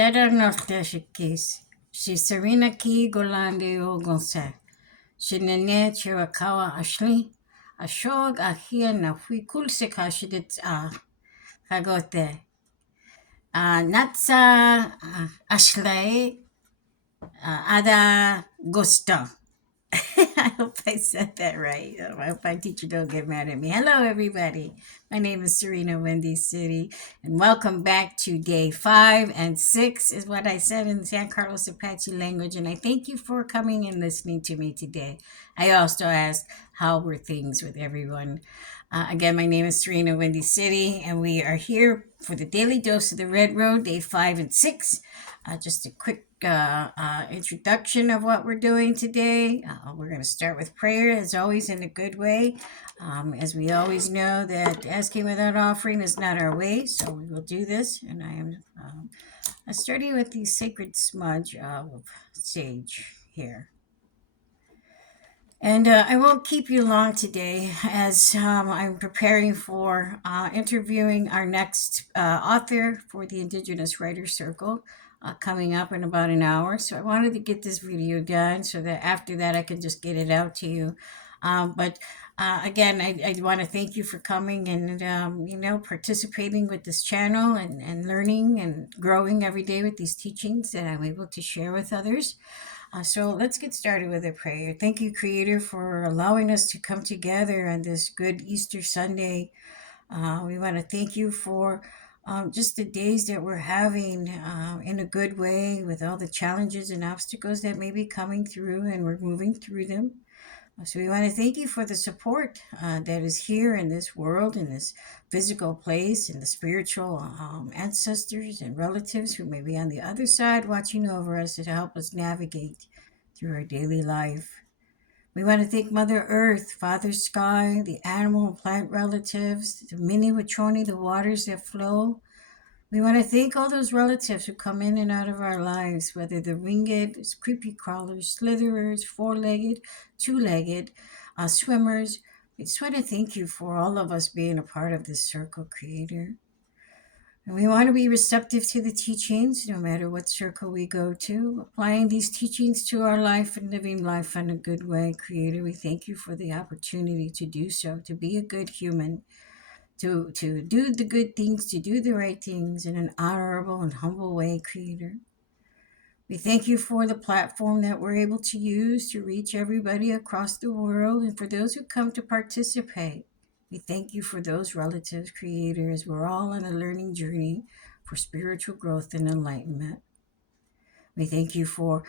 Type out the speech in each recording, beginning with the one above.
Dada Nolte Shik'iis. She Sarina Golán Deyol Gonséé. She Nene Chiricahua Apache. Ashóó Ahi'ye Nowíí Kulsika Shidit Dagotee. Natsa ashdla'i gosdan. I hope I said that right. I hope my teacher don't get mad at me. Hello, everybody. My name is Sarina Windy City, and welcome back to day 5 and 6 is what I said in the San Carlos Apache language. And I thank you for coming and listening to me today. I also asked, how were things with everyone? Again, my name is Sarina Windy City, and we are here for the Daily Dose of the Red Road, day 5 and 6. Just a quick introduction of what we're doing today. We're going to start with prayer, as always, in a good way. As we always know that asking without offering is not our way, so we will do this. And I am starting with the sacred smudge of sage here. And I won't keep you long today as I'm preparing for interviewing our next author for the Indigenous Writers Circle coming up in about an hour. So I wanted to get this video done so that after that I can just get it out to you. But again, I want to thank you for coming and, participating with this channel and learning and growing every day with these teachings that I'm able to share with others. So let's get started with a prayer. Thank you, Creator, for allowing us to come together on this good Easter Sunday. We want to thank you for just the days that we're having in a good way with all the challenges and obstacles that may be coming through, and we're moving through them. So we want to thank you for the support that is here in this world, in this physical place, and the spiritual ancestors and relatives who may be on the other side watching over us to help us navigate through our daily life. We want to thank Mother Earth, Father Sky, the animal and plant relatives, the mini Wachoni, the waters that flow. We want to thank all those relatives who come in and out of our lives, whether they're winged, creepy crawlers, slitherers, four-legged, two-legged, swimmers. We just want to thank you for all of us being a part of this circle, Creator. And we want to be receptive to the teachings, no matter what circle we go to, applying these teachings to our life and living life in a good way, Creator. We thank you for the opportunity to do so, to be a good human, to do the good things, to do the right things in an honorable and humble way, Creator. We thank you for the platform that we're able to use to reach everybody across the world, and for those who come to participate. We thank you for those relatives, Creator, as we're all on a learning journey for spiritual growth and enlightenment. We thank you for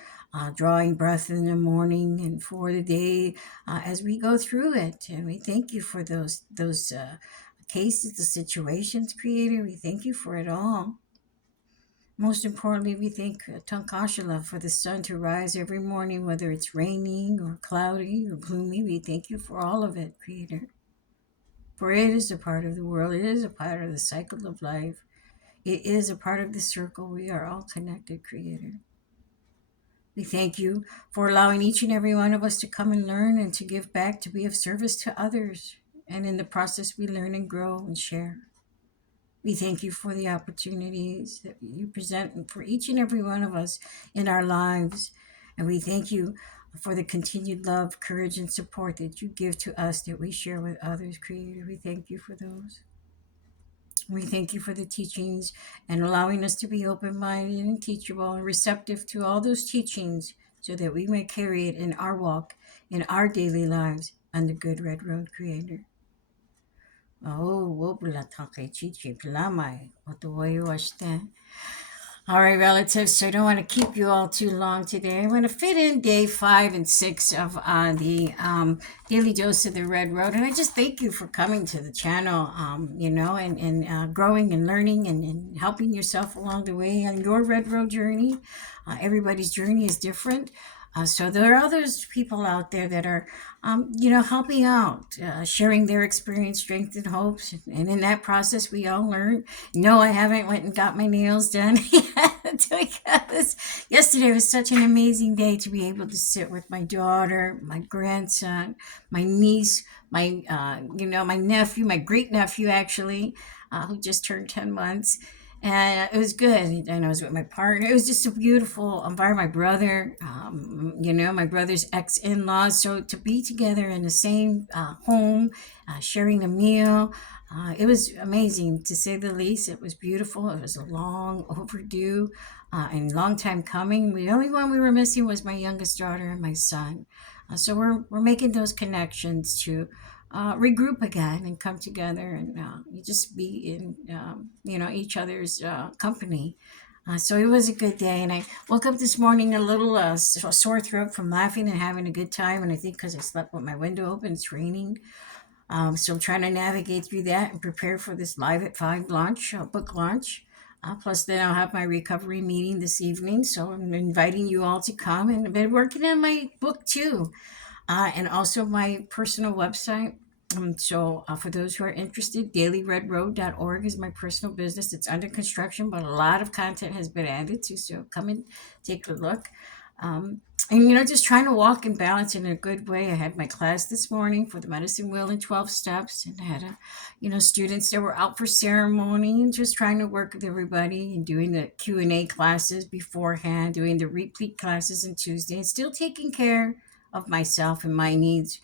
drawing breath in the morning and for the day as we go through it. And we thank you for those cases, the situations, Creator. We thank you for it all. Most importantly, we thank Tankashala for the sun to rise every morning, whether it's raining or cloudy or gloomy. We thank you for all of it, Creator. For it is a part of the world. It is a part of the cycle of life. It is a part of the circle. We are all connected, Creator. We thank you for allowing each and every one of us to come and learn and to give back, to be of service to others. And in the process, we learn and grow and share. We thank you for the opportunities that you present for each and every one of us in our lives. And we thank you for the continued love, courage, and support that you give to us that we share with others, Creator. We thank you for those. We thank you for the teachings and allowing us to be open-minded and teachable and receptive to all those teachings so that we may carry it in our walk, in our daily lives on the good red road, Creator. Oh, all right, relatives, so I don't want to keep you all too long today. I want to fit in day 5 and 6 of the Daily Dose of the Red Road. And I just thank you for coming to the channel, and growing and learning and helping yourself along the way on your Red Road journey. Everybody's journey is different. So there are others people out there that are, helping out, sharing their experience, strength, and hopes. And in that process, we all learn. No, I haven't went and got my nails done yet because yesterday was such an amazing day to be able to sit with my daughter, my grandson, my niece, my nephew, my great nephew, actually, who just turned 10 months. And it was good. And I was with my partner. It was just a beautiful environment. My brother, my brother's ex-in-laws. So to be together in the same home, sharing a meal, it was amazing to say the least. It was beautiful. It was a long overdue and long time coming. The only one we were missing was my youngest daughter and my son. So we're making those connections to regroup again and come together and you just be in each other's company. So it was a good day, and I woke up this morning a little sore throat from laughing and having a good time, and I think because I slept with my window open, it's raining. So I'm trying to navigate through that and prepare for this Live at 5 launch, book launch. Plus, then I'll have my recovery meeting this evening. So I'm inviting you all to come. And I've been working on my book too, and also my personal website. So for those who are interested, dailyredroad.org is my personal business. It's under construction, but a lot of content has been added to. So come and take a look. Um, and just trying to walk in balance in a good way. I had my class this morning for the medicine wheel in 12 steps, and I had students that were out for ceremony, and just trying to work with everybody and doing the Q&A classes beforehand, doing the repeat classes on Tuesday, and still taking care of myself and my needs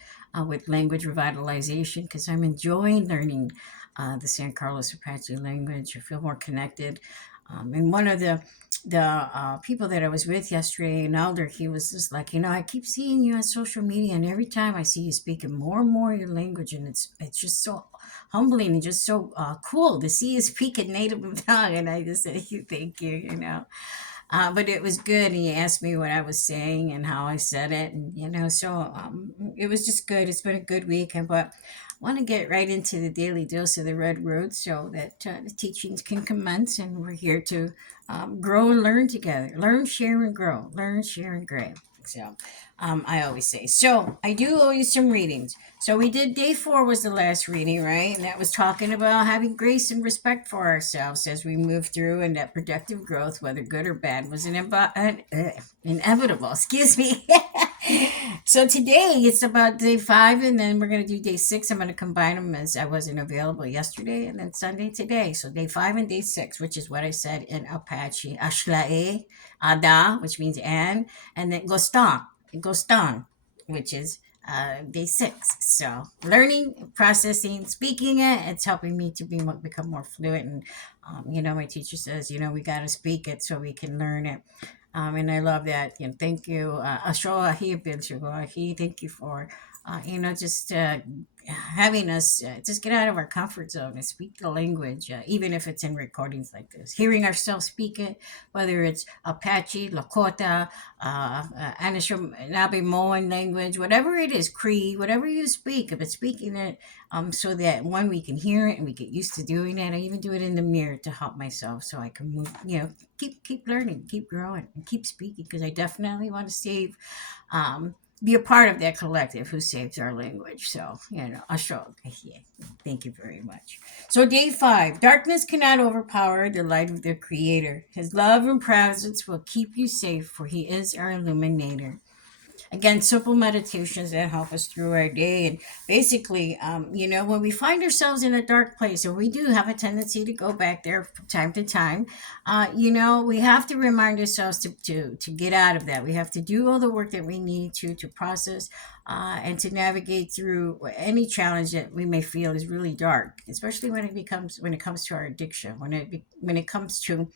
with language revitalization, because I'm enjoying learning the San Carlos Apache language. I feel more connected. And one of the people that I was with yesterday, an elder, he was just like, I keep seeing you on social media, and every time I see you speaking more and more your language, and it's just so humbling and just so cool to see you speak in native tongue. And I just said, thank you. But it was good. And he asked me what I was saying and how I said it. And, so it was just good. It's been a good weekend. But I want to get right into the daily dose of the Red Road so that the teachings can commence. And we're here to grow and learn together. Learn, share, and grow. Learn, share, and grow. So I always say. So I do owe you some readings. So we did day 4 was the last reading, right? And that was talking about having grace and respect for ourselves as we move through, and that productive growth, whether good or bad, was inevitable. Excuse me. So today it's about day 5, and then we're going to do day 6. I'm going to combine them as I wasn't available yesterday, and then Sunday today. So day 5 and day 6, which is what I said in Apache. Ashdla'i, Ada, which means and then gosdan, which is day 6. So learning, processing, speaking it, it's helping me to become more fluent. And my teacher says, we got to speak it so we can learn it. And I love that. Thank you, Ashóó, Ahi'ye, thank you for just having us just get out of our comfort zone and speak the language, even if it's in recordings like this. Hearing ourselves speak it, whether it's Apache, Lakota, Anishinaabe language, whatever it is, Cree, whatever you speak, if it's speaking it, so that one, we can hear it and we get used to doing it. I even do it in the mirror to help myself so I can move, keep learning, keep growing, and keep speaking, because I definitely want to save be a part of that collective who saves our language. So, Ashóó, Ahi'ye. Thank you very much. So, day 5, darkness cannot overpower the light of the Creator. His love and presence will keep you safe, for He is our illuminator. Again, simple meditations that help us through our day. And basically, when we find ourselves in a dark place, and we do have a tendency to go back there from time to time, we have to remind ourselves to get out of that. We have to do all the work that we need to process and to navigate through any challenge that we may feel is really dark, especially when it comes to our addiction, when it comes to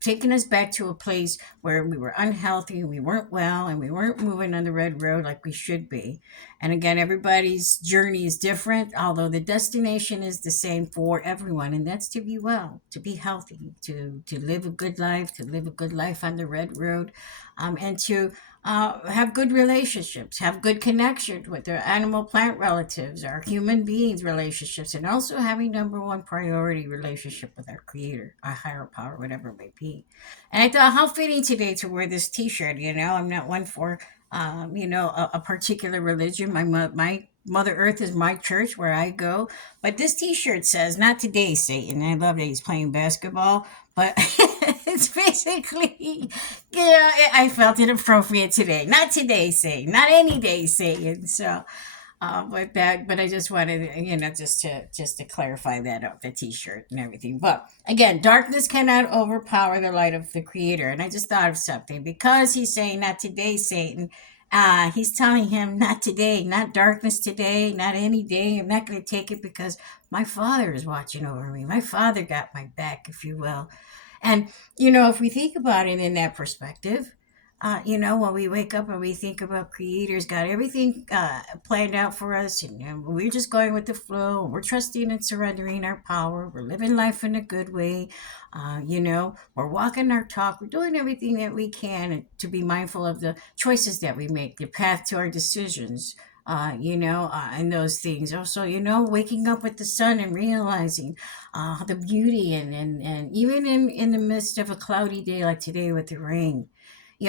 taking us back to a place where we were unhealthy, we weren't well, and we weren't moving on the red road like we should be. And again, everybody's journey is different, although the destination is the same for everyone, and that's to be well, to be healthy, to live a good life on the red road, and to have good relationships, have good connections with their animal plant relatives, our human beings relationships, and also having number one priority relationship with our creator, our higher power, whatever it may be. And I thought, how fitting today to wear this t-shirt. I'm not one for a particular religion. My Mother Earth is my church where I go. But this t-shirt says, not today, Satan. I love that he's playing basketball. But it's basically, I felt it appropriate today. Not today, Satan. Not any day, Satan. So But I just wanted, just to clarify that up the T-shirt and everything. But again, darkness cannot overpower the light of the Creator. And I just thought of something because he's saying, "Not today, Satan." He's telling him, "Not today, not darkness today, not any day. I'm not going to take it because my Father is watching over me. My Father got my back, if you will." And, if we think about it in that perspective, when we wake up and we think about Creator's got everything planned out for us, and we're just going with the flow. We're trusting and surrendering our power. We're living life in a good way. We're walking our talk. We're doing everything that we can to be mindful of the choices that we make, the path to our decisions. And those things. Also, waking up with the sun and realizing the beauty and even in the midst of a cloudy day like today with the rain,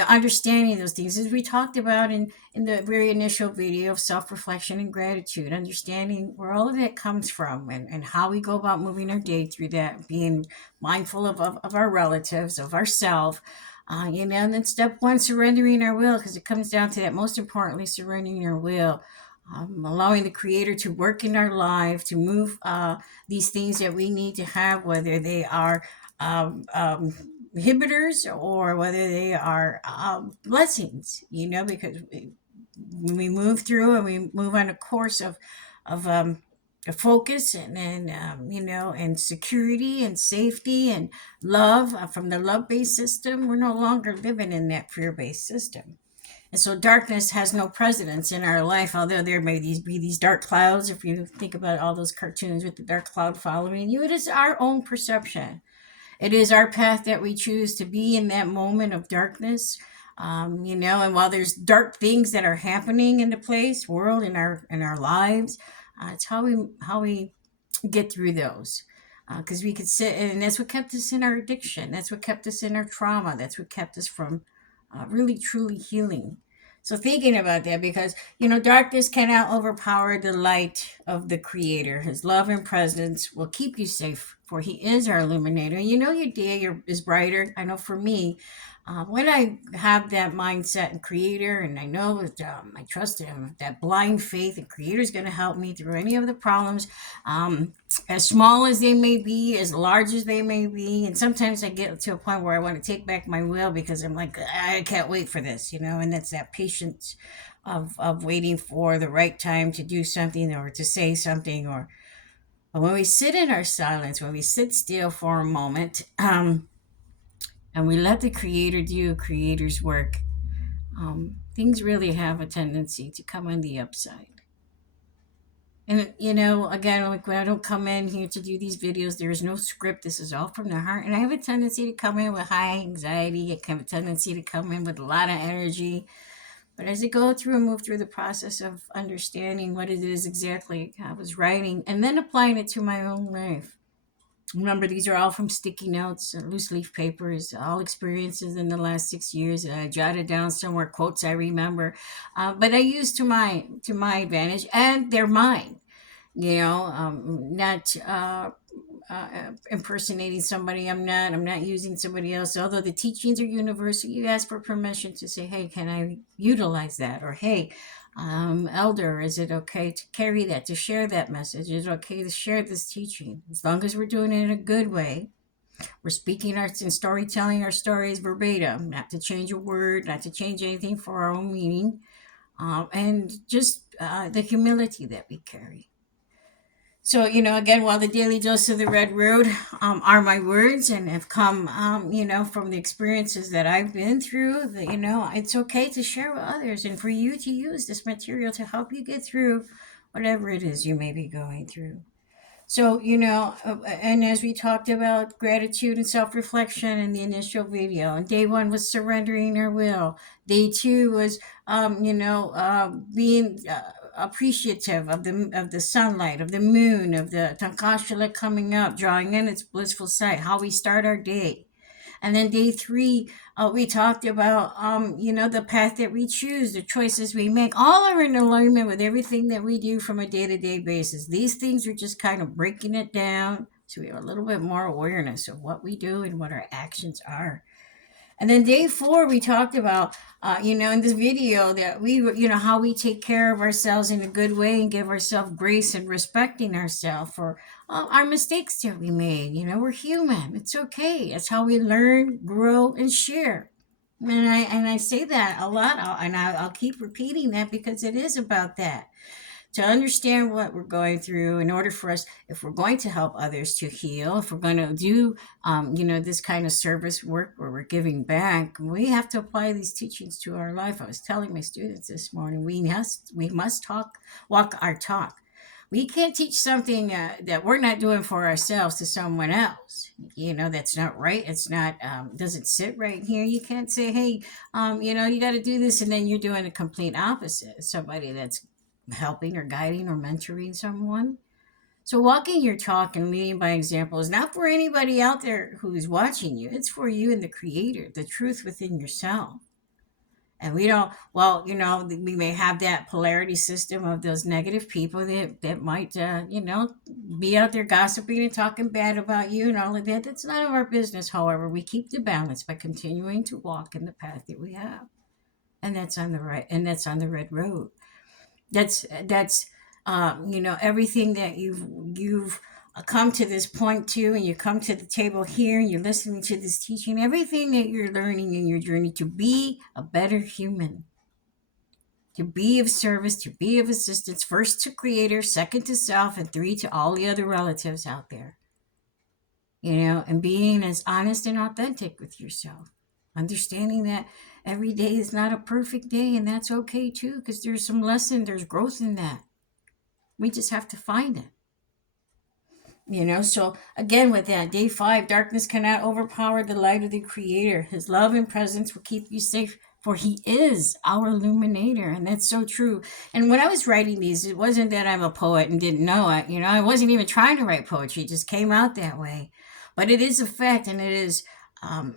understanding those things as we talked about in the very initial video of self-reflection and gratitude, understanding where all of that comes from and how we go about moving our day through that, being mindful of our relatives, of ourself. And then step one, surrendering our will, because it comes down to that. Most importantly, surrendering our will, allowing the Creator to work in our life, to move these things that we need to have, whether they are inhibitors or whether they are blessings, because when we move through and we move on a course of a focus and security and safety and love from the love-based system, we're no longer living in that fear-based system. And so darkness has no precedence in our life, although there may be these dark clouds. If you think about all those cartoons with the dark cloud following you, it is our own perception. It is our path that we choose to be in that moment of darkness. And while there's dark things that are happening in the world, in our lives, it's how we get through those. Because we could sit, and that's what kept us in our addiction. That's what kept us in our trauma. That's what kept us from really truly healing. So thinking about that, because darkness cannot overpower the light of the Creator. His love and presence will keep you safe, for He is our illuminator. Your day is brighter. I know for me, when I have that mindset in Creator, and I know that I trust Him, that blind faith, and Creator is going to help me through any of the problems, as small as they may be, as large as they may be. And sometimes I get to a point where I want to take back my will because I'm like, I can't wait for this, and that's that patience of waiting for the right time to do something or to say something. But when we sit in our silence, when we sit still for a moment, and we let the Creator do Creator's work, things really have a tendency to come on the upside. And again, like when I don't come in here to do these videos, there is no script. This is all from the heart. And I have a tendency to come in with high anxiety. I have a tendency to come in with a lot of energy. But as I go through and move through the process of understanding what it is exactly I was writing and then applying it to my own life. Remember, these are all from sticky notes, loose leaf papers, all experiences in the last 6 years. I jotted down somewhere quotes I remember, but I use to my advantage, and they're mine. Not impersonating somebody. I'm not using somebody else. Although the teachings are universal, you ask for permission to say, "Hey, can I utilize that?" Or, "Hey, elder, is it okay to carry that, to share that message? Is it okay to share this teaching?" As long as we're doing it in a good way, we're speaking and storytelling our stories verbatim, not to change a word, not to change anything for our own meaning, and just the humility that we carry. So, again, while the daily dose of the red road are my words and have come, from the experiences that I've been through, it's okay to share with others and for you to use this material to help you get through whatever it is you may be going through. So, and as we talked about gratitude and self reflection in the initial video, and day one was surrendering our will. Day two was, being appreciative of the sunlight, of the moon, of the Tankashala coming up, drawing in its blissful sight, how we start our day. And then day three, we talked about, the path that we choose, the choices we make, all are in alignment with everything that we do from a day-to-day basis. These things are just kind of breaking it down so we have a little bit more awareness of what we do and what our actions are. And then day 4, we talked about, in this video that how we take care of ourselves in a good way and give ourselves grace and respecting ourselves for our mistakes that we made. We're human. It's okay. It's how we learn, grow, and share. And I say that a lot, I'll keep repeating that because it is about that, to understand what we're going through in order for us, if we're going to help others to heal, if we're going to do this kind of service work where we're giving back, we have to apply these teachings to our life. I was telling my students this morning, we must walk our talk. We can't teach something that we're not doing for ourselves to someone else. That's not right. It's not, doesn't sit right here. You can't say, hey, you got to do this, and then you're doing the complete opposite. Somebody that's helping or guiding or mentoring someone. So walking your talk and leading by example is not for anybody out there who's watching you. It's for you and the creator, the truth within yourself. And we don't, well, we may have that polarity system of those negative people that might, be out there gossiping and talking bad about you and all of that. That's none of our business. However, we keep the balance by continuing to walk in the path that we have. And that's on the right, and that's on the red road. That's everything that you've come to this point to, and you come to the table here and you're listening to this teaching, everything that you're learning in your journey to be a better human, to be of service, to be of assistance, first to creator, second to self, and 3 to all the other relatives out there. And being as honest and authentic with yourself, understanding that every day is not a perfect day, and that's okay too, because there's some lesson, there's growth in that. We just have to find it. So again, with that, day 5, darkness cannot overpower the light of the creator. His love and presence will keep you safe, for he is our illuminator. And that's so true. And when I was writing these, it wasn't that I'm a poet and didn't know it. I wasn't even trying to write poetry. It just came out that way. But it is a fact, and it is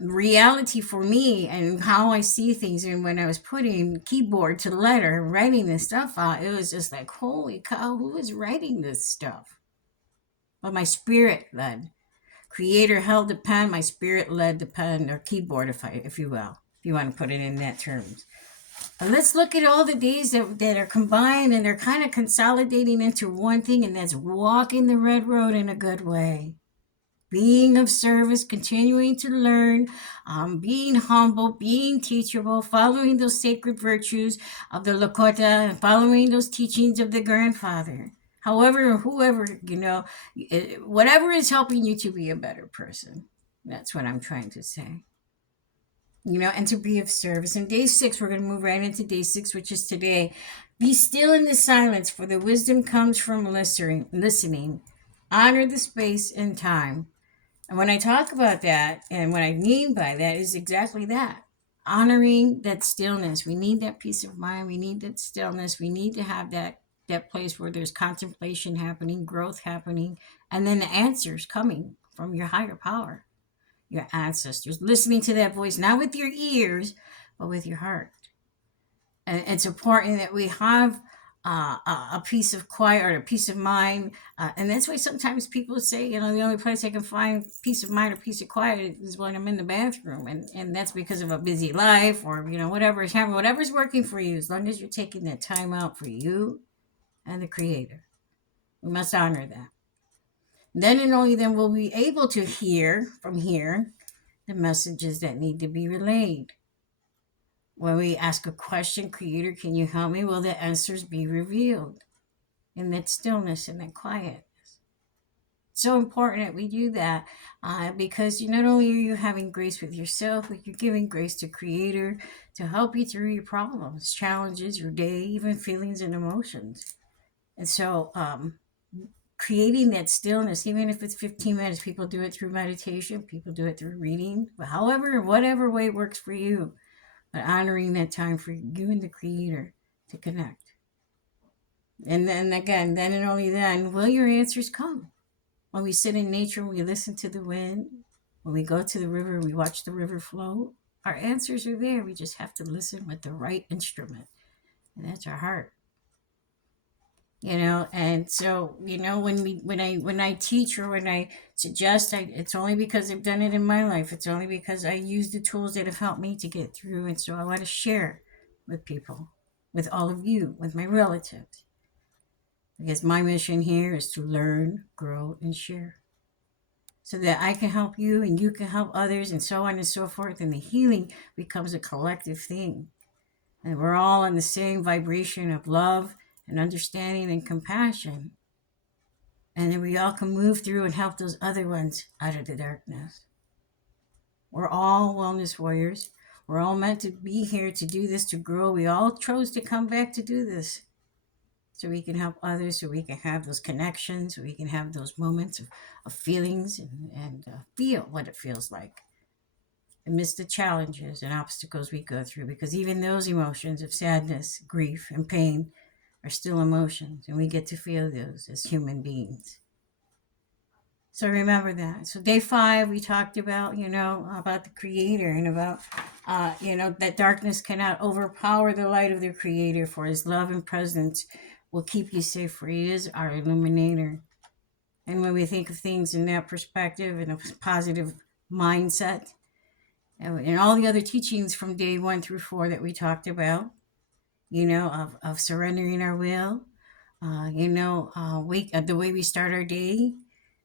reality for me and how I see things. And when I was putting keyboard to letter, writing this stuff out, it was just like, holy cow, who is writing this stuff? But my spirit led. Creator held the pen, my spirit led the pen, or keyboard, if you will, if you want to put it in that terms. But let's look at all the days that are combined, and they're kind of consolidating into one thing, and that's walking the red road in a good way. Being of service, continuing to learn, being humble, being teachable, following those sacred virtues of the Lakota, and following those teachings of the grandfather. However, whoever, whatever is helping you to be a better person. That's what I'm trying to say. And to be of service. In day 6, we're going to move right into day 6, which is today. Be still in the silence, for the wisdom comes from listening. Honor the space and time. And when I talk about that, and what I mean by that is exactly that. Honoring that stillness. We need that peace of mind. We need that stillness. We need to have that place where there's contemplation happening, growth happening, and then the answers coming from your higher power, your ancestors. Listening to that voice, not with your ears, but with your heart. And it's important that we have a piece of quiet or a peace of mind. And that's why sometimes people say, the only place I can find peace of mind or peace of quiet is when I'm in the bathroom. And that's because of a busy life or, whatever is happening, whatever's working for you, as long as you're taking that time out for you and the creator. We must honor that. Then and only then will we be able to hear from here the messages that need to be relayed. When we ask a question, Creator, can you help me? Will the answers be revealed in that stillness and that quietness? It's so important that we do that because not only are you having grace with yourself, but you're giving grace to Creator to help you through your problems, challenges, your day, even feelings and emotions. And so creating that stillness, even if it's 15 minutes, people do it through meditation, people do it through reading, but however, whatever way works for you, but honoring that time for you and the Creator to connect. And then again, then and only then will your answers come. When we sit in nature, we listen to the wind, when we go to the river, we watch the river flow, our answers are there. We just have to listen with the right instrument, and that's our heart. And so, when I teach or when I suggest, it's only because I've done it in my life. It's only because I use the tools that have helped me to get through. And so I want to share with people, with all of you, with my relatives, because my mission here is to learn, grow, and share, so that I can help you and you can help others, and so on and so forth. And the healing becomes a collective thing. And we're all on the same vibration of love and understanding and compassion. And then we all can move through and help those other ones out of the darkness. We're all wellness warriors. We're all meant to be here to do this, to grow. We all chose to come back to do this so we can help others, so we can have those connections, so we can have those moments of feelings and feel what it feels like amidst the challenges and obstacles we go through. Because even those emotions of sadness, grief, and pain are still emotions, and we get to feel those as human beings. So remember that. So day 5, we talked about the Creator, and about, that darkness cannot overpower the light of the Creator, for His love and presence will keep you safe, for He is our illuminator. And when we think of things in that perspective and a positive mindset, and all the other teachings from day 1 through 4 that we talked about, of surrendering our will, the way we start our day.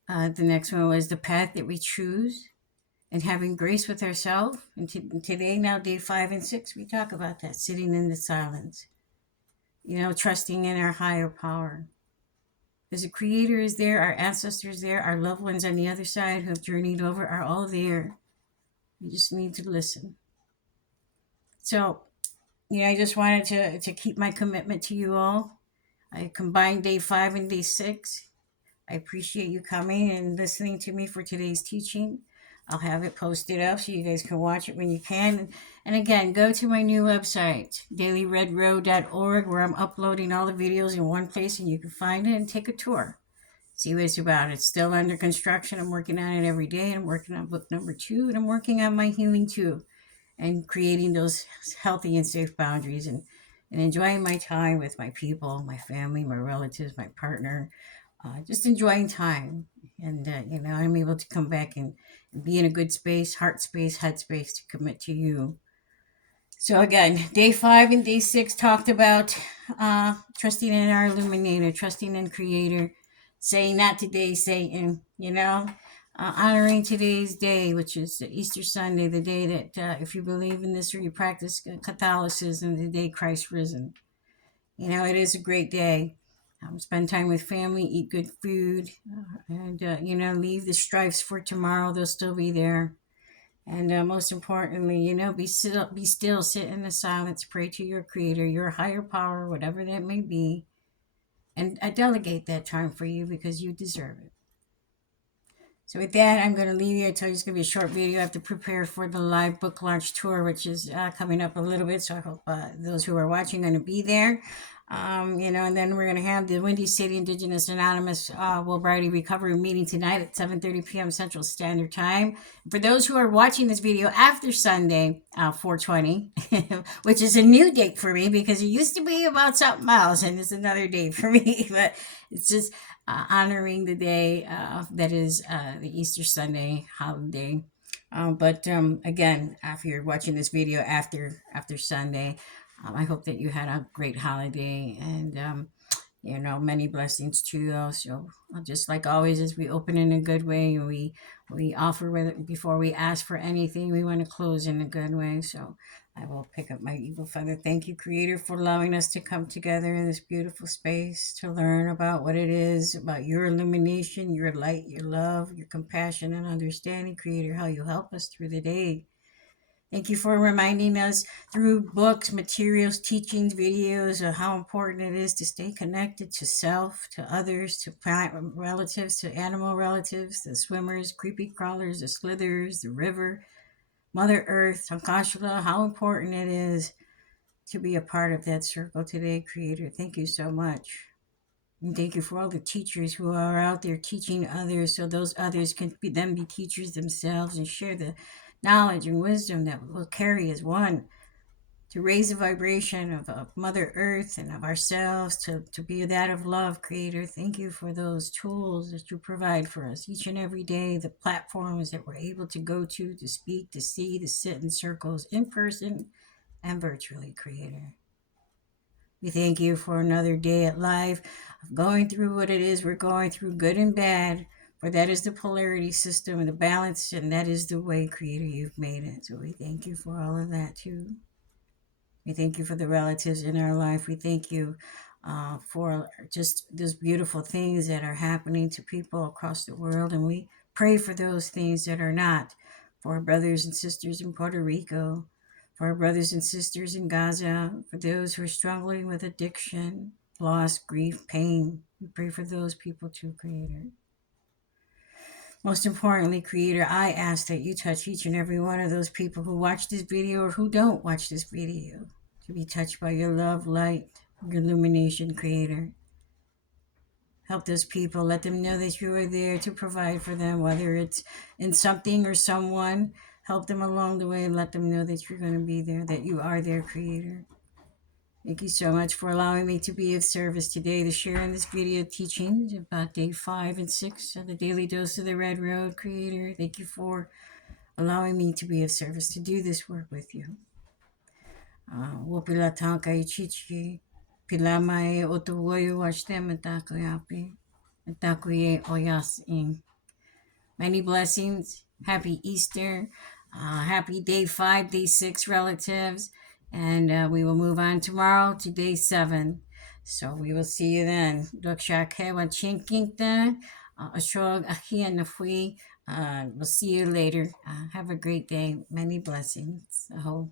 The next one was the path that we choose, and having grace with ourselves. And today, now day 5 and 6, we talk about that, sitting in the silence, trusting in our higher power. Because the Creator is there, our ancestors there, our loved ones on the other side who have journeyed over are all there. You just need to listen. So, I just wanted to keep my commitment to you all. I combined day 5 and day 6. I appreciate you coming and listening to me for today's teaching. I'll have it posted up so you guys can watch it when you can. And again, go to my new website, dailyredrow.org, where I'm uploading all the videos in one place, and you can find it and take a tour. See what it's about. It's still under construction. I'm working on it every day. I'm working on book number 2, and I'm working on my healing too, and creating those healthy and safe boundaries, and enjoying my time with my people, my family, my relatives, my partner, just enjoying time. And, I'm able to come back and be in a good space, heart space, head space, to commit to you. So again, day 5 and day 6 talked about trusting in our illuminator, trusting in Creator, saying not today, Satan, honoring today's day, which is Easter Sunday, the day that, if you believe in this or you practice Catholicism, the day Christ risen. It is a great day. Spend time with family, eat good food, and leave the strifes for tomorrow. They'll still be there. And most importantly, be still, sit in the silence, pray to your Creator, your higher power, whatever that may be, and I delegate that time for you because you deserve it. So with that, I'm going to leave you. I told you it's going to be a short video. I have to prepare for the live book launch tour, which is coming up a little bit. So I hope those who are watching are going to be there. And then we're going to have the Windy City Indigenous Anonymous Wilbrighty Recovery meeting tonight at 7:30 p.m. Central Standard Time. For those who are watching this video after Sunday, 4/20, which is a new date for me because it used to be about something else, and it's another date for me. But it's just honoring the day that is the Easter Sunday holiday. But again, if you're watching this video after Sunday, I hope that you had a great holiday, and many blessings to you. So just like always, as we open in a good way, and we offer before we ask for anything, we want to close in a good way. So I will pick up my eagle feather. Thank you, Creator, for allowing us to come together in this beautiful space to learn about what it is, about your illumination, your light, your love, your compassion and understanding, Creator, how you help us through the day. Thank you for reminding us through books, materials, teachings, videos of how important it is to stay connected to self, to others, to plant relatives, to animal relatives, the swimmers, creepy crawlers, the slithers, the river, Mother Earth, Tankashla, how important it is to be a part of that circle today, Creator. Thank you so much. And thank you for all the teachers who are out there teaching others, so those others can be teachers themselves and share the knowledge and wisdom that we'll carry as one to raise the vibration of Mother Earth and of ourselves, to be that of love, Creator. Thank you for those tools that you provide for us each and every day, the platforms that we're able to go to speak, to see, to sit in circles in person and virtually, Creator. We thank you for another day at life, of going through what it is we're going through, good and bad, for that is the polarity system and the balance, and that is the way, Creator, you've made it. So we thank you for all of that, too. We thank you for the relatives in our life. We thank you for just those beautiful things that are happening to people across the world. And we pray for those things that are not, for our brothers and sisters in Puerto Rico, for our brothers and sisters in Gaza, for those who are struggling with addiction, loss, grief, pain. We pray for those people too, Creator. Most importantly, Creator, I ask that you touch each and every one of those people who watch this video or who don't watch this video, to be touched by your love, light, your illumination, Creator. Help those people. Let them know that you are there to provide for them, whether it's in something or someone. Help them along the way and let them know that you're going to be there, that you are their Creator. Thank you so much for allowing me to be of service today, to share in this video teaching about day 5 and 6 of the Daily Dose of the Red Road, Creator. Thank you for allowing me to be of service, to do this work with you. Wopila tanka ichichi, pilamae otowoyu washtem atakuyapi, atakuye oyas in. Many blessings. Happy Easter. Happy day 5, day 6, relatives. And we will move on tomorrow to day 7. So we will see you then. Chiricahua Apache, Ashóó, Ahi'ye. We'll see you later. Have a great day. Many blessings. Ahóó.